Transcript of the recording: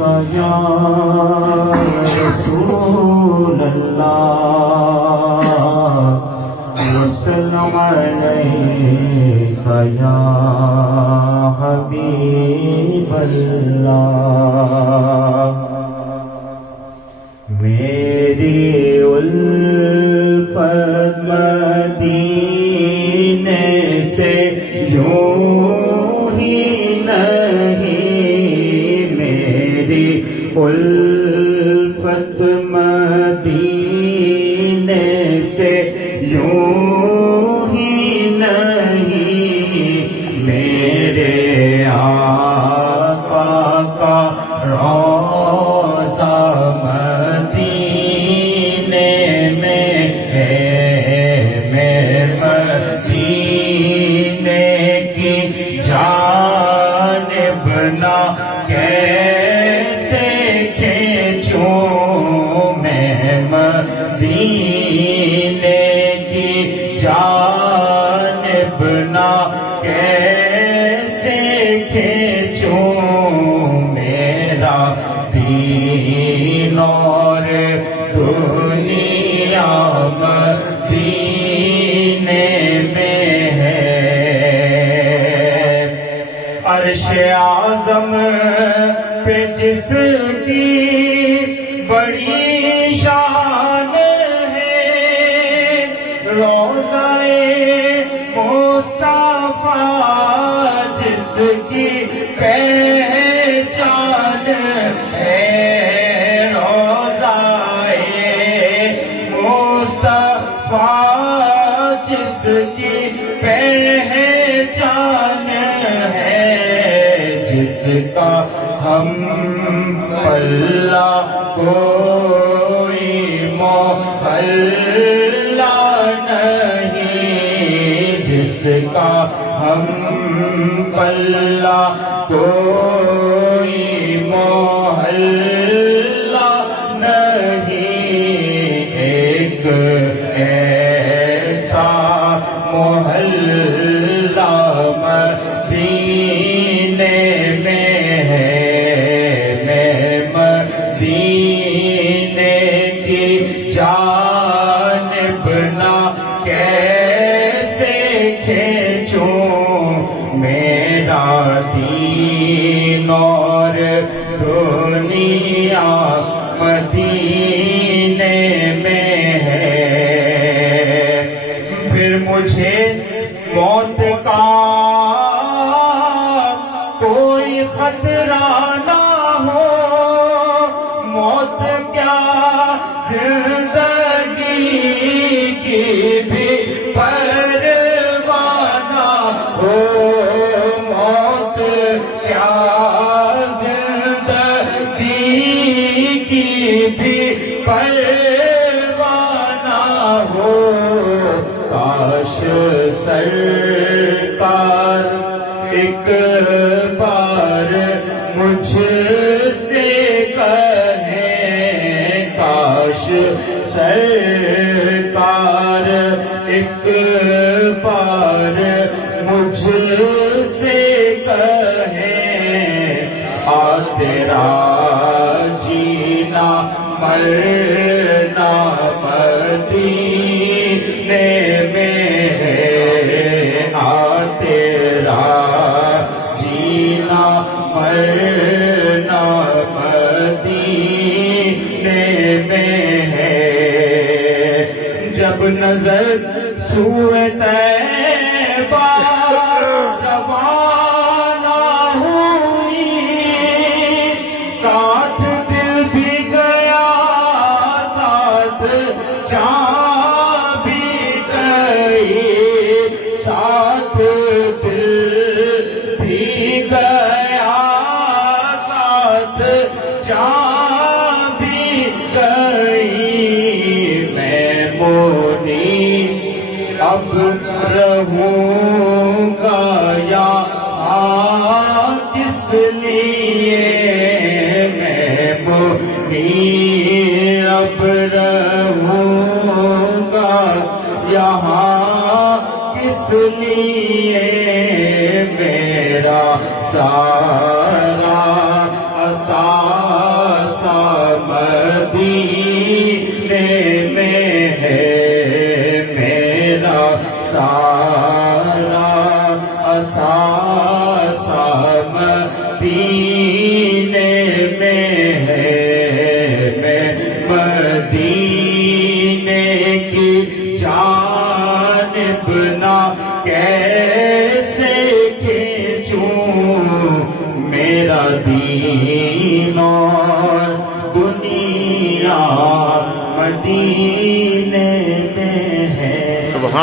یا رسول اللہ وسلم علیک یا حبیب اللہ میری الفت مدینے سے یوں ہی نہیں میری الفت مدینے سے یوں ہی نہیں میرے آقا کا روضہ مدینے میں ہے میں مدینے کی جانب نہ کیسے کھینچوں میں مدینے کی جانب نہ کیسے کھینچوں میرا دین اور دنیا مدینے میں ہے عرش اعظم پہ جس کی بڑی شان ہے روضہ مصطفیٰ جس کی پہچان ہے روضہ مصطفیٰ جس کی پہچان ہے جس کا ہم پلہ کوئی محلہ نہیں جس کا ہم پلہ کوئی محلہ نہیں ایک ایسا محلہ مدینے میں ہے میں مدینے کی جانب نہ کیسے کھینچوں میرا دین اور دنیا مدینے میں ہے پھر مجھے موت کا کوئی خطرہ نہ ہو موت کیا زندگی کی بھی پرواہ نہ ہو موت کیا زندگی کی بھی پرواہ نہ ہو کاش سرکار ایک بار مجھ سے کہیں کاش سرکار ایک بار مجھ سے کہیں آ تیرا جینا مرنا مدینے میں ہے آ تیرا جینا مرنا مدینے میں ہے جب نظر سوئے طیبہ روانہ ہوئی ساتھ دل بھی گیا ساتھ جان بھی گئی ساتھ دل بھی گیا ساتھ جان بھی گئی میں مونی اب رہوں گا یہاں کس لیے میں مونی اب رہوں گا یہاں کس لیے میرا سارا سارا اثاثہ مدینے میں ہے، میں مدینے کی جانب نہ کیسے کھینچوں، میرا دین